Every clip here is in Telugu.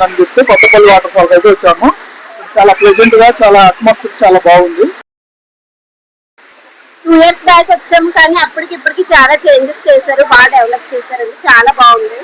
ఉందని చెప్తే కొత్తపల్లి వాటర్ ఫాల్ అయితే వచ్చాము. చాలా ప్లెజెంట్ గా, చాలా అట్మాస్ఫియర్ చాలా బాగుంది. 2 years బ్యాక్ వచ్చాము, కానీ అప్పటికి ఇప్పటికి చాలా చేంజెస్ చేశారు, బాగా డెవలప్ చేశారండి, చాలా బాగుంది.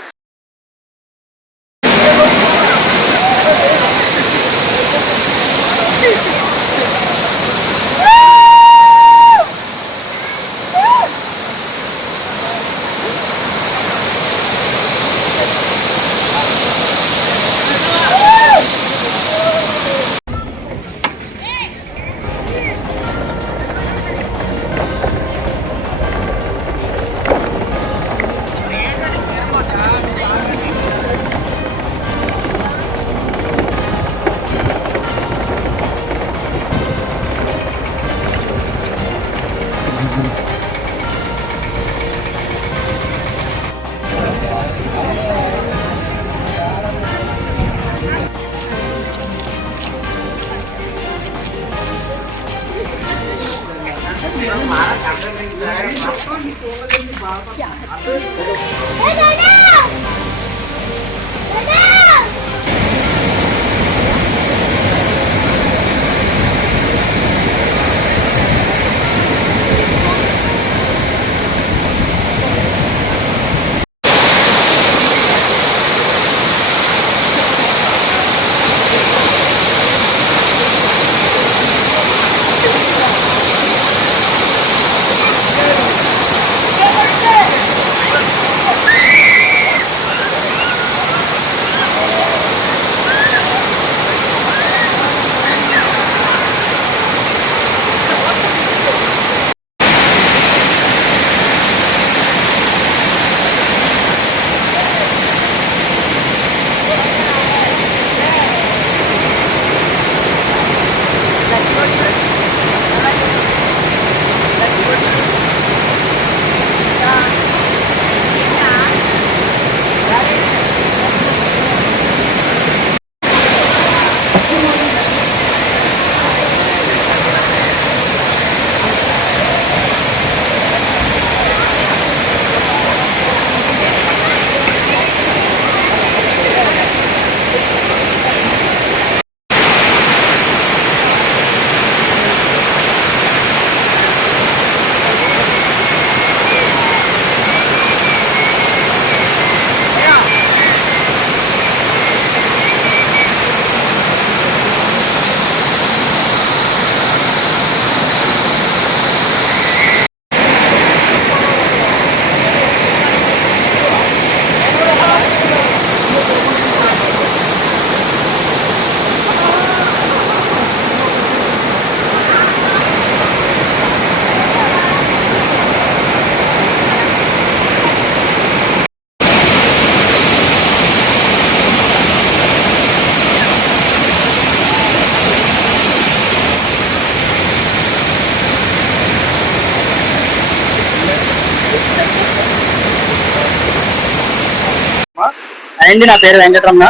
అండి, నా పేరు వెంకటరమణ,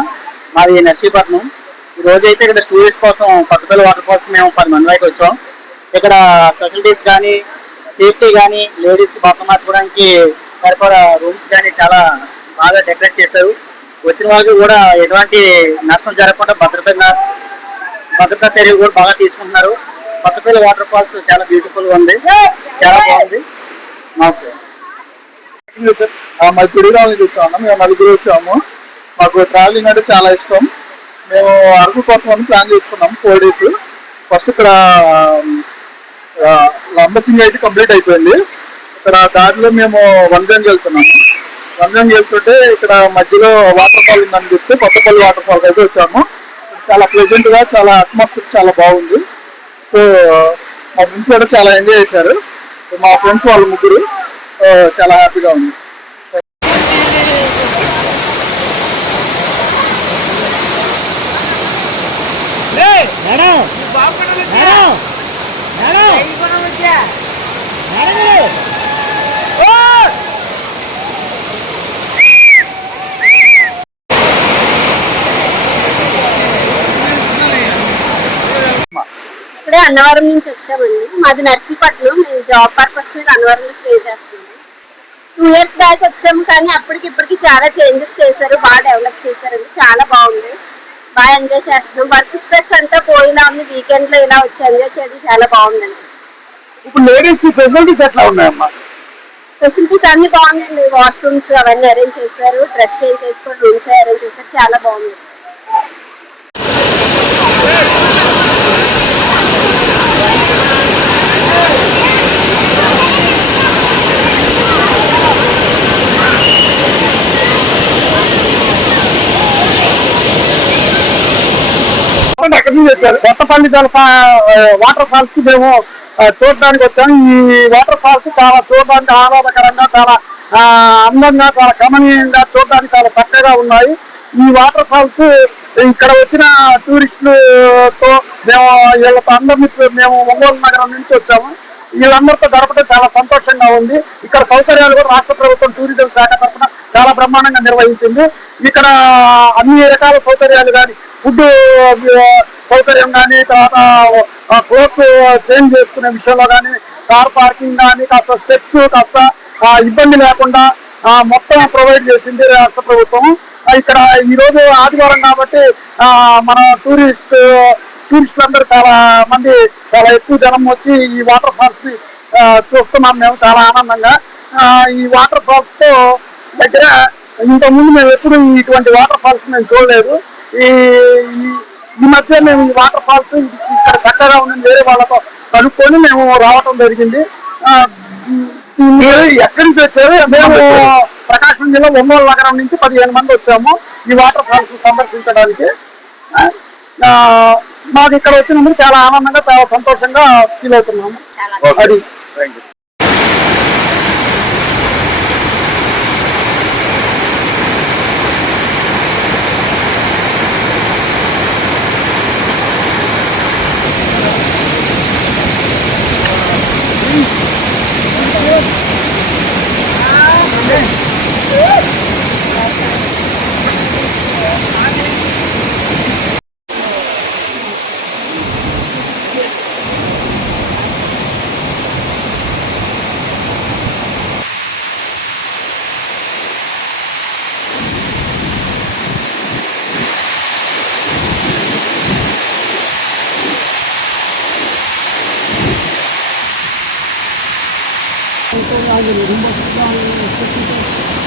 మాది నర్సీపట్నం. ఈ రోజు అయితే ఇక్కడ స్టూడెంట్స్ కోసం కొత్తపల్లి వాటర్ ఫాల్స్ మేము 10 మంది వరకు వచ్చాం. ఇక్కడ ఫెసిలిటీస్ కానీ, సేఫ్టీ కానీ, లేడీస్కి బట్టలు మార్చుకోవడానికి సరిపడా రూమ్స్ కానీ చాలా బాగా డెకరేట్ చేశారు. వచ్చిన వాళ్ళకి కూడా ఎటువంటి నష్టం జరగకుండా భద్రతా చర్యలు కూడా బాగా తీసుకుంటున్నారు. కొత్తపల్లి వాటర్ ఫాల్స్ చాలా బ్యూటిఫుల్గా ఉంది, చాలా బాగుంది. నమస్తే. మా తిరుగురాలని చూస్తాము. మేము నలుగురు వచ్చాము. మాకు ట్రావెలింగ్ అంటే చాలా ఇష్టం. మేము అరకు కోసం ప్లాన్ చేసుకున్నాం 4 days. ఫస్ట్ ఇక్కడ లంబసింగ్ అయితే కంప్లీట్ అయిపోయింది. ఇక్కడ దారిలో మేము వంజంగి వెళ్తున్నాము. వంజంగి వెళ్తుంటే ఇక్కడ మధ్యలో వాటర్ ఫాల్ ఉందని చెప్తే కొత్తపల్లి వాటర్ ఫాల్ అయితే వచ్చాము. చాలా ప్లెజెంట్ గా, చాలా అట్మాస్ఫియర్ చాలా బాగుంది. సో మా ఫ్రెండ్స్ కూడా చాలా ఎంజాయ్ చేశారు. మా ఫ్రెండ్స్ వాళ్ళు ముగ్గురు చాలా హ్యాపీగా ఉంది. ఇప్పుడే అన్నవరం నుంచి వచ్చామండి. మాది నర్సీపట్నం. మేము జాబ్ పర్పస్ మీద అన్నవరంలో స్టే చేస్తున్నాం. 2 years బ్యాక్ వచ్చాము, కానీ అప్పటికి ఇప్పటికి చాలా చేంజెస్ చేశారు, బాగా డెవలప్ చేశారండి, చాలా బాగుంది. బాగా ఎంజాయ్ చేస్తున్నాం. వర్క్ స్ట్రెస్ అంతా పోయిలా ఉంది. వీకెండ్ లో ఇలా వచ్చి ఎంజాయ్ చేయడం చాలా బాగుందండి. ఇప్పుడు లేడీస్ కి ఫెసిలిటీస్ ఎట్లా ఉన్నాయమ్మా? ఫెసిలిటీస్ అన్ని బాగున్నాయండి. వాష్రూమ్స్ అవన్నీ అరేంజ్ చేశారు. డ్రెస్ చేంజ్ చేసుకొని రూమ్స్ అరేంజ్ చేశారు. చాలా బాగుంది. కొత్తపల్లి వాటర్ ఫాల్స్ కి మేము చూడడానికి వచ్చాము. ఈ వాటర్ ఫాల్స్ చాలా చూడడానికి ఆహ్లాదకరంగా, చాలా అందంగా, చాలా గమనీయంగా, చూడడానికి చాలా చక్కగా ఉన్నాయి. ఈ వాటర్ ఫాల్స్ ఇక్కడ వచ్చిన టూరిస్టులతో వీళ్ళతో అందరినీ మేము ఒంగోలు నగరం నుంచి వచ్చాము. వీళ్ళందరితో గడపడం చాలా సంతోషంగా ఉంది. ఇక్కడ సౌకర్యాలు కూడా రాష్ట్ర ప్రభుత్వం టూరిజం శాఖ తరఫున చాలా బ్రహ్మాండంగా నిర్వహించింది. ఇక్కడ అన్ని రకాల సౌకర్యాలు కానీ, ఫుడ్ సౌకర్యం కానీ, తర్వాత క్లోత్ చేంజ్ చేసుకునే విషయంలో కానీ, కార్ పార్కింగ్ కానీ, కాస్త స్టెప్స్ కాస్త ఇబ్బంది లేకుండా మొత్తం ప్రొవైడ్ చేసింది రాష్ట్ర ప్రభుత్వం. ఇక్కడ ఈరోజు ఆదివారం కాబట్టి మన టూరిస్టులందరూ చాలా మంది, చాలా ఎక్కువ జనం వచ్చి ఈ వాటర్ ఫాల్స్ ని చూస్తున్నాం మేము చాలా ఆనందంగా. ఈ వాటర్ ఫాల్స్ తో దగ్గర ఇంతకుముందు మేము ఎప్పుడు ఇటువంటి వాటర్ ఫాల్స్ మేము చూడలేదు. ఈ మధ్య మేము ఈ వాటర్ ఫాల్స్ ఇక్కడ చక్కగా ఉందని వేరే వాళ్ళతో కనుక్కొని మేము రావటం జరిగింది. ఎక్కడి నుంచి వచ్చారు? మేము ప్రకాశం జిల్లా ఒంగోలు నగరం నుంచి 15 మంది వచ్చాము ఈ వాటర్ ఫాల్స్ సందర్శించడానికి. మాకు ఇక్కడ వచ్చినందుకు చాలా ఆనందంగా, చాలా సంతోషంగా ఫీల్ అవుతున్నాము. అది Rumah